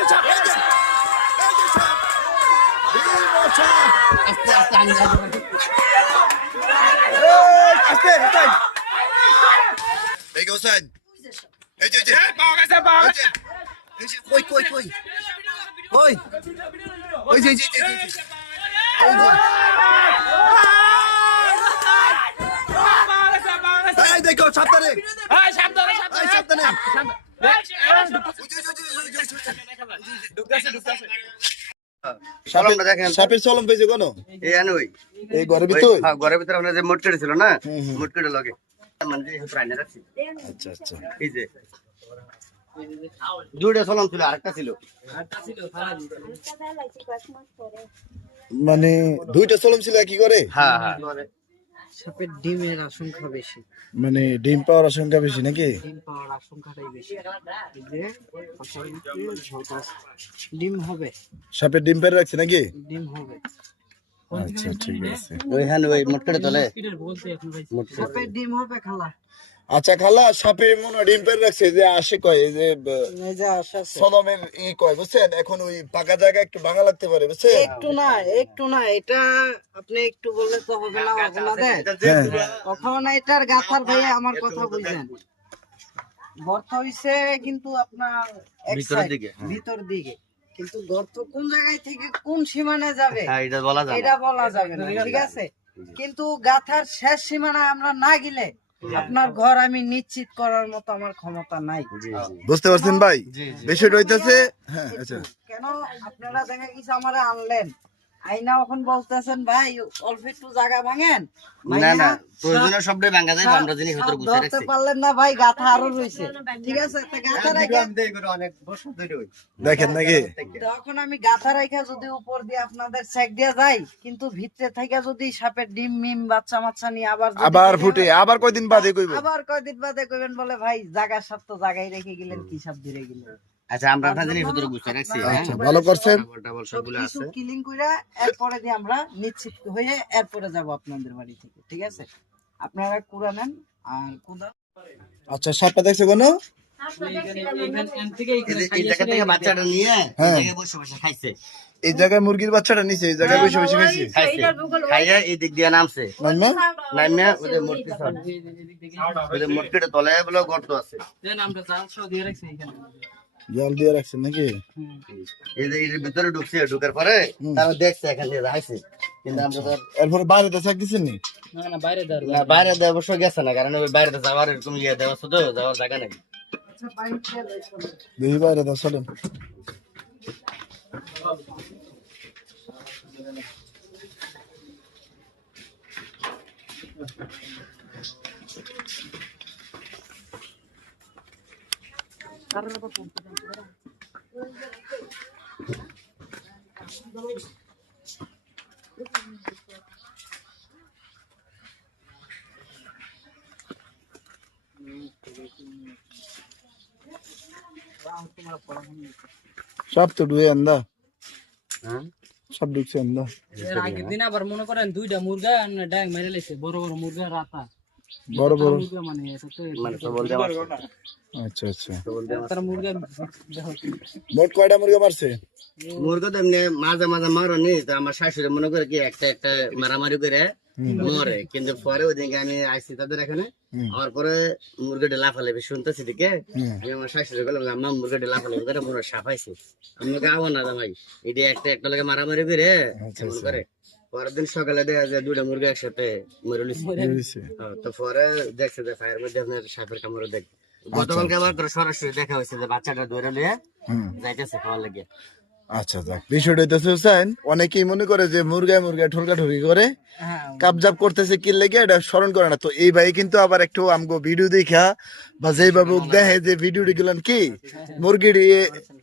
যে সাপ এই যে সাপ ভীম সাপ আস্তে আস্তে। এই, আস্তে এই যে হোসেন এই যে এই যে পাওয়া গেছে পাওয়া এই যে এই যে কই কই কই কই ওই যে যে যে, এই গেছে গেছে দেখো সাবধানে এই সাবধানে সাবধানে সাপের চলম পেয়েছে কোনো? এই এই ঘরের হ্যাঁ, ভিতরে আপনার যে মোট কেটে ছিল না লগে। মানে আচ্ছা আচ্ছা। এই যে। দুইটা সলম ছিল আরেকটা ছিল। মানে দুইটা চলম ছিল কি করে হ্যাঁ হ্যাঁ। সাপের ডিমের আশঙ্কা বেশি। মানে ডিম পাওয়ার আশঙ্কা বেশি নাকি? ডিম পাওয়ার আশঙ্কাটাই বেশি। যে ডিম হবে। সাপের ডিম পেরে রাখছে নাকি? ডিম হবে। আচ্ছা ঠিক আছে। ওইখানে ওই মোটকাটা কেটে তলে সাপের ডিম হবে খালা। আচ্ছা খালা সাপের মনে হয় ডিম পেরে রাখছে যে আসে কয় এই যে সদমের ই কয় বুঝছেন? এখন ওই পাকা জায়গা একটু ভাঙা লাগতে পারে বুঝছেন? একটু না একটু না এটা আপনি একটু বললে তো হবে না আপনাদের হ্যাঁ তখন এটার গাথার ভাই আমার কথা বুঝলেন গর্ত হইছে কিন্তু আপনার দিকে, হ্যাঁ। ভিতর দিকে। কিন্তু গর্ত কোন জায়গায় থেকে কোন সীমানে যাবে? হ্যাঁ এটা বলা যায় এটা বলা যাবে না ঠিক আছে? কিন্তু গাথার শেষ সীমানায় আমরা না গেলে আপনার ঘর আমি নিশ্চিত করার মতো আমার ক্ষমতা নাই। বুঝতে পারছেন ভাই? বেশি বিষয়টা হইতেছে হ্যাঁ আচ্ছা। কেন আপনারা দেখা গেছে আমার আনলেন? আইনা এখন বলতেছেন ভাই অল্প একটু জায়গা ভাঙেন। না না প্রয়োজনীয় শব্দে ভাঙা যায় আমরা জিনিস ভিতরে সব গুছিয়ে ধরতে পারলেন না ভাই গাথা আরও রয়েছে ঠিক আছে তা গাথা রেখে অনেক বছর ধরে দেখেন নাকি? তখন আমি গাথা রেখে যদি উপর দিয়ে আপনাদের চেক দিয়ে যাই কিন্তু ভিতরে থেকে যদি সাপের ডিম মিম বাচ্চা মাচ্চা নিয়ে আবার আবার ফুটে আবার কয়দিন বাদে আবার কয়দিন বাদে কইবেন বলে ভাই জায়গার সাপ তো জায়গায় রেখে গেলেন কি সাপ ধরে গেলেন? আচ্ছা আমরা জিনিস ভিতরে গুছিয়ে রাখছি হ্যাঁ? আচ্ছা ভালো করছেন। ডাবল ডাবল সব সবগুলো কিছু আছে। কিলিং কইরা এরপরে দিয়ে আমরা নিশ্চিত হয়ে এরপরে যাব আপনাদের বাড়ি থেকে ঠিক আছে? আপনারা কুড়া নেন আর কুড়া আচ্ছা সাপটা দেখছে কোনো? এই এই এই হ্যাঁ। জায়গায় বসে বসে খাইছে। এই জায়গায় মুরগির বাচ্চাটা নিচে এই জায়গায় বসে বসে খাইছে। খাইয়া এই দিক দিয়ে নামছে। নাইমা নামে ওই যে মূর্তি সব ওই যে মূর্তিটা তলে বলে গর্ত আছে। জল দিয়ে রাখছেন নাকি? এই যে এর ভিতরে ঢুকছে ঢুকার পরে হুম। তারা দেখছে এখান থেকে আইছে কিন্তু আমরা তো এরপরে বাইরে তো চাক নি না বাইরে অবশ্য গেছে না কারণ ওই বাইরে যাওয়ার এরকম ইয়ে দেওয়া তো যাওয়ার জায়গা নাই। দেখি বাইরে তো চলেন। সব তো ডুয়ে আন্দা হ্যাঁ সব ঢুকছে আন্দা এর আগের দিন আবার মনে করেন দুইটা মুরগা আর ড্যাং মেরে লেছে বড় বড় মুরগা রাতা বড় বড় মানে তো মানে আচ্ছা আচ্ছা। মোট কয়টা মুরগি মারছে? মুরগা তো এমনি মাঝে মাঝে মারো নি তো আমার শাশুড়ি মনে করে কি একটা একটা মারামারি করে মরে। কিন্তু পরে ওই দিনকে আমি আসছি তাদের এখানে। আমার পরে মুরগিটা লাফালাফি শুনতেছি দিকে আমি আমার শাশুড়ি বললাম আম্মা মুরগিটা লাফালাফি করে মনে আইছে আমাকে আবো না ভাই এটা একটা একটা লাগে মারামারি করে আচ্ছা, এমন আচ্ছা। করে। পরের দিন সকালে দেখা যায় দুটা মুরগি একসাথে মরে লিছে হ্যাঁ, তো পরে দেখছে যে ফায়ার মধ্যে আপনার সাপের কামড় দেখ গতকালকে আবার সরাসরি দেখা হয়েছে যে বাচ্চাটা ধরে নিয়ে যাইতেছে খাওয়ার লাগে। আচ্ছা যাক। বিষয়টা হইতেছে হুসাইন অনেকেই মনে করে যে মুরগায় মুরগায় ঠুলকা ঠুলকি করে হ্যাঁ। কাবজাব করতেছে কি লেগে এটা স্মরণ করে না। তো এই ভাই কিন্তু আবার একটু আমগো ভিডিও দেখা বা যেই বাবু দেখে যে ভিডিও গুলান কি মুরগির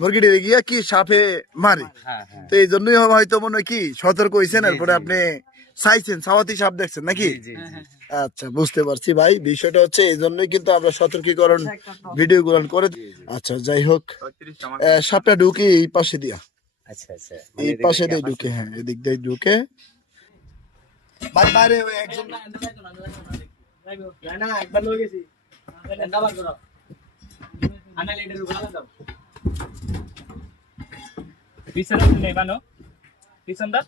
মুরগির গিয়া কি সাপে মারে। হ্যাঁ হ্যাঁ। তো এই জন্যই হয়তো মনে হয় কি সতর্ক হয়েছেন এরপরে আপনি চাইছেন সাওয়াতি সাপ দেখছেন নাকি? আচ্ছা বুঝতে পারছি ভাই। বিষয়টা হচ্ছে এই জন্যই কিন্তু আমরা সতর্কীকরণ ভিডিও গুলো করে আচ্ছা যাই হোক সাপটা ঢুকি এই পাশে দিয়া। আচ্ছা আচ্ছা এই পাশে দিয়ে ঢুকে হ্যাঁ এদিক দিয়ে ঢুকে ভাই বাইরে ওই একজন না একবার লয়ে গেছি ডাবার করো আনা লিটারগুলা দাও পিছনে নেই বানো পিছন দা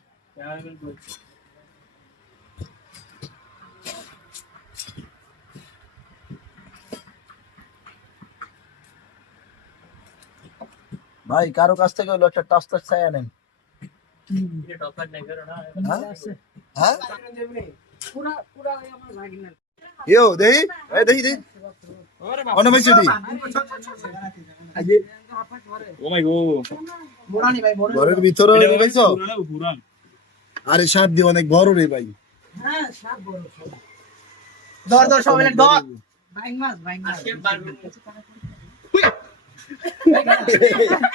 ভাই কারও কাছ থেকে হলো একটা টাচ টাচ চাই আনেন হ্যাঁ? হ্যাঁ? পুরা পুরা ওই আমার ভাগিনা ইয়ো দেহি এই দেহি দেহি ভাই ও মাই গো। ঘরের ভিতরে দেখছ পুরান আরে সাপ দিয়ে অনেক বড় রে ভাই। হ্যাঁ সব বড় সব ধর ধর সবাই ধর। মাছ মাছ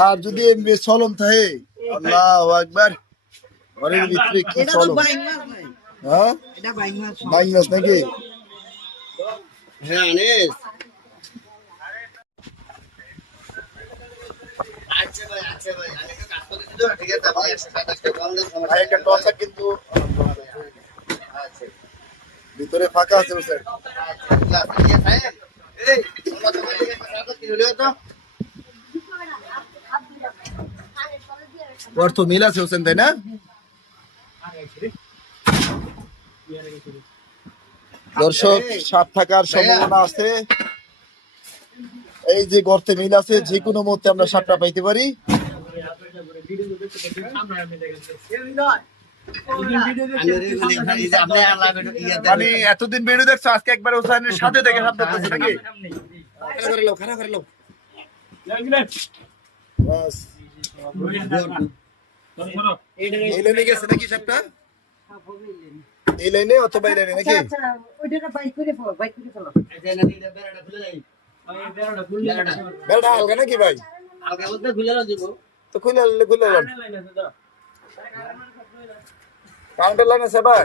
আর যদি এমনি চলম থাকে আল্লাহু ঘরের ভিতরে কি ভাই। হ্যাঁ? নাকি? হ্যাঁ আচ্ছা ভাই আচ্ছা ভাই আমি একটু কিন্তু। ভিতরে ফাঁকা আছে স্যার। ওর তো মিল আছে হোসেন তাই না? দর্শক সাপ থাকার সম্ভাবনা আছে। এই যে গর্তে মিল আছে যে কোনো মুহূর্তে আমরা সাপটা পাইতে পারি। মানে এতদিন ভিডিও দেখছ আজকে একবার হোসেনের সাথে দেখে সাপ ধরতেছে নাকি? করে লো খারাপ করে লো বাস এই লাইনে গেছে নাকি সাপটা? এই লাইনে অথবা এই লাইনে নাকি? ওইটা বাইক করে ফেলো বাইক করে ফেলো এই যে এটা বেড়াটা। খুলে যাই বেড়াটা বেড়া নাকি ভাই? বলতে খুলে যাও দিব। তো খুলে আনলে খুলে আনলাম কাউন্টার লাইন আছে ভাই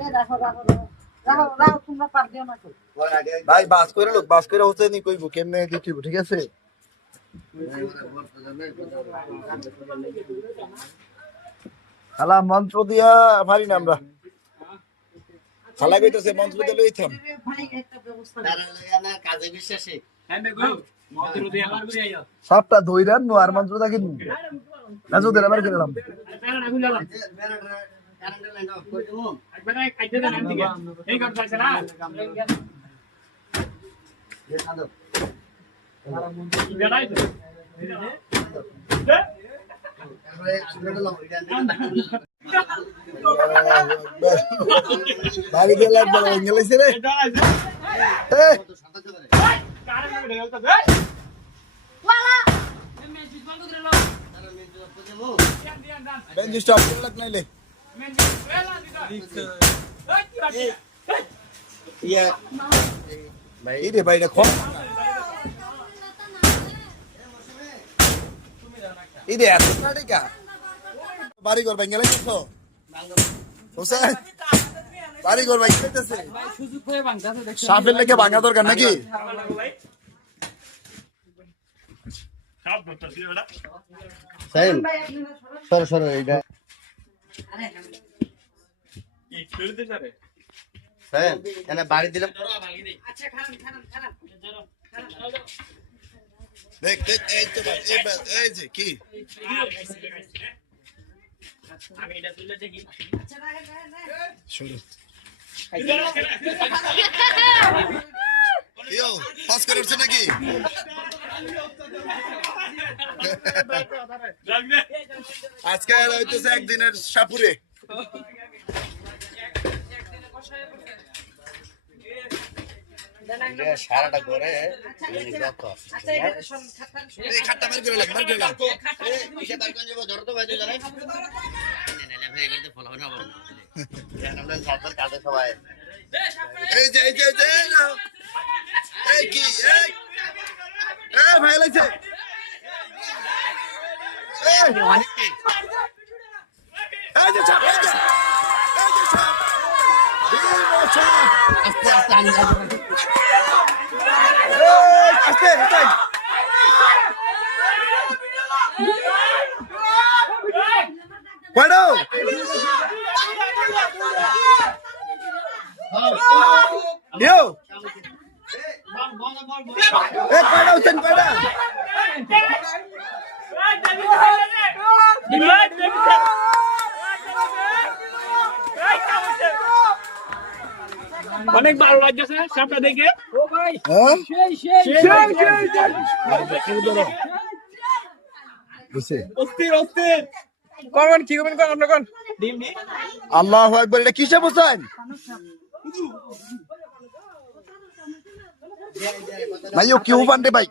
এই রাখো রাখো রাখো রাখো রাখো তোমরা পার দিও। না তো ওর আগে ভাই বাস করে লোক বাস করে হচ্ছে নি কইবো কেমনে দেখিব ঠিক আছে? খালা মন্ত্র দিয়া পারি না আমরা। খালা কইতেছে মন্ত্র দিয়ে লইতাম। ভাই একটা ব্যবস্থা তারা লাগা না কাজে বিশ্বাসী। সবটা দইরান নো আর মন্ত্র দা কিনু নাজু দেরা বার করলাম বেড়াটা কারেন্টের লাইন অফ করে দিমু যে সাদো তারপরে আসলে লো এটা বাড়ি ইংলিশে রে স্টপ নাইলে এই রে ভাই দেখো এই রে এত নাটিকা বাড়ি ঘর ভাঙ্গে লাগছো হোসেন বাড়ি ঘর ভাঙ্গে লাগতেছে সাপের লেগে ভাঙা দরকার নাকি? সরো। সরো সরো এইটা। আরে, সাইম এনে বাড়ি দিলাম। আচ্ছা দেখ দেখ এই তো ভাই এই যে কি? আচ্ছা। শুরু ইয়ো পাস করে উঠছে নাকি? আজকে আর হইতেছে একদিনের সাপুরে সারাটা করে আচ্ছা খাটটা বের লাগ বের লাগ ধরো তো ভাই এই যে এই যে এই কি এই ভাই লাগছে আস্তে এই কয়টা ইয়ো এ কয়টা হচ্ছেন কয়টা অনেক ভালো লাগছে সাপটা দেখে। অস্থির অস্থির। করবেন কি করবেন কোন আপনার আল্লাহ একবার এটা কিসে বোঝান ভাইও কেউ বান্ডে ভাই।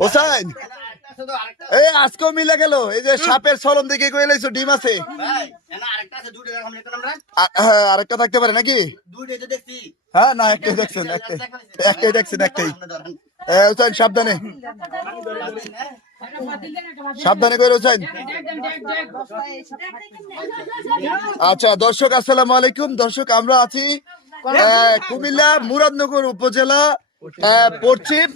হোসাইন এই আজকেও মিলে গেল। এই যে সাপের সলম দিকে কই লাইছো? ডিম আছে। ভাই হ্যাঁ আরেকটা থাকতে পারে নাকি? হ্যাঁ না একটাই দেখছেন একটাই। দেখছেন একটাই। এ, হোসাইন সাবধানে। সাবধানে করে হোসাইন আচ্ছা দর্শক, আসসালামু আলাইকুম। দর্শক, আমরা আছি কুমিল্লা মুরাদনগর উপজেলা পশ্চিম।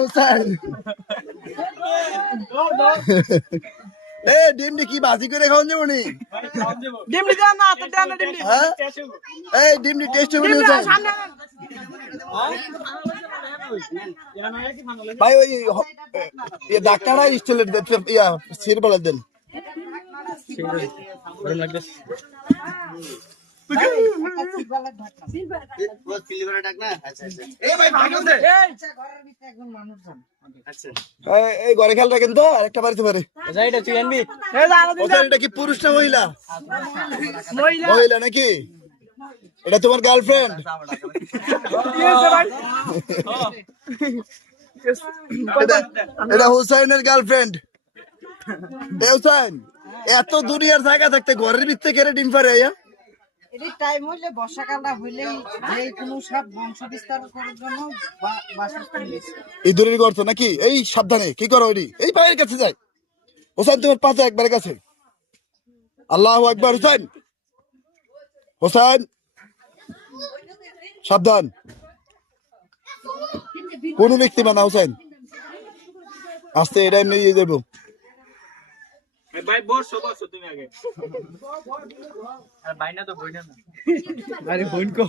হোসেন এ ডিমডি কি বাজি করে খাওয়ান যাব নি? ডিম দেন না তো দেন হ্যাঁ? এই ডিমডি টেস্ট হবে হোসেন ভাই ওই এ ডাক্তাররা স্টলের ইয়া সিরবালা দেন। এই- মহিলা? মহিলা নাকি? এটা তোমার গার্লফ্রেন্ড এটা হুসাইনের গার্লফ্রেন্ড হুসাইন এত দুনিয়ার জায়গা থাকতে ঘরের ভিতরে কেড়ে ডিম পারে ইয়া? টাইম হইলে বর্ষাকালটা যে কোনো সব বংশ বিস্তার করার জন্য বেশি। গর্ত নাকি? এই সাবধানে, কি করো এই কাছে হোসেন তোমার পাশে একবার কাছে। আল্লাহ একবার হোসেন হোসেন সাবধান। কোন ব্যক্তি মানা হোসেন আস্তে এটা এমনি যাব ভাই বসো বসো তুমি আগে। আর বাইনা তো বইনা না। আরে বইন কো।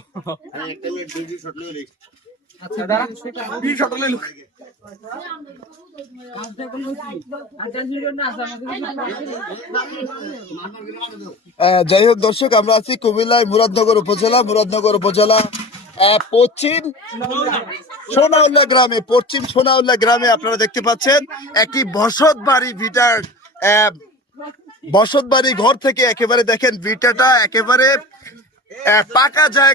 একটা মিনিট ভিডিও শট লই আচ্ছা দাঁড়া। বি শট লই লুক। যাই হোক দর্শক আমরা আছি কুমিল্লায় মুরাদনগর উপজেলা মুরাদনগর উপজেলা পশ্চিম সোনাউল্লাহ গ্রামে পশ্চিম সোনাউল্লাহ গ্রামে আপনারা দেখতে পাচ্ছেন একটি বসত বাড়ি ভিটার আহ, বসত বাড়ি ঘর থেকে একেবারে দেখেন বিটাটা একেবারে পাকা জায়গা।